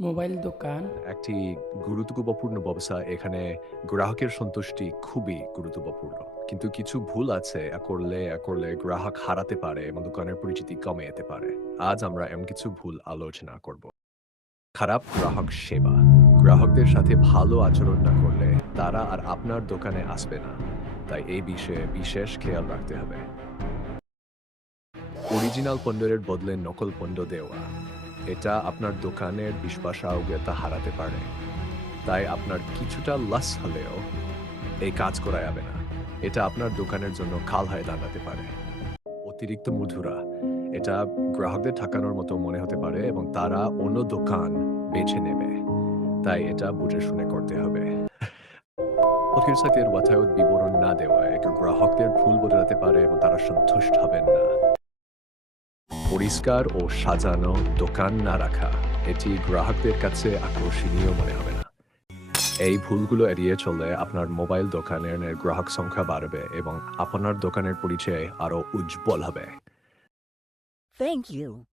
Mobile দোকান। একটি গুরুত্বপূর্ণ ব্যবসা। এখানে গ্রাহকের সন্তুষ্টি খুবই গুরুত্বপূর্ণ। কিন্তু কিছু ভুল আছে করলে গ্রাহক হারাতে পারে এবং দোকানের পরিচিতি কমে যেতে পারে। আজ আমরা এমন কিছু ভুল আলোচনা করব। খারাপ গ্রাহক সেবা। গ্রাহকদের সাথে ভালো আচরণ না করলে তারা আর আপনার দোকানে আসবে না। তাই এই বিষয়ে বিশেষ খেয়াল রাখতে হবে। অরিজিনাল পণ্যের বদলে নকল পণ্য দেওয়া। এটা আপনার দোকানের বিশ্বাসযোগ্যতা হারাতে পারে। তাই আপনার কিছুটা লস হলেও এই কাজ করা যাবে না। এটা আপনার দোকানের জন্য কাল হয়ে দাঁড়াতে পারে। অতিরিক্ত মধুরা। এটা গ্রাহকদের ঠকানোর মতো মনে হতে পারে এবং তারা অন্য দোকান বেছে নেবে। তাই এটা বুঝে শুনে করতে হবে। প্রতিষ্ঠানের ওয়েবসাইট বিবরণ না দেওয়া একে গ্রাহকদের ভুল বোঝাতে পারে এবং তারা সন্তুষ্ট হবেন না। পরিষ্কার ও সাজানো দোকান না রাখা। এটি গ্রাহকদের কাছে আকর্ষণীয় মনে হবে না। এই ভুলগুলো এড়িয়ে চললে আপনার মোবাইল দোকানের গ্রাহক সংখ্যা বাড়বে এবং আপনার দোকানের পরিচয় আরো উজ্জ্বল হবে। Thank you.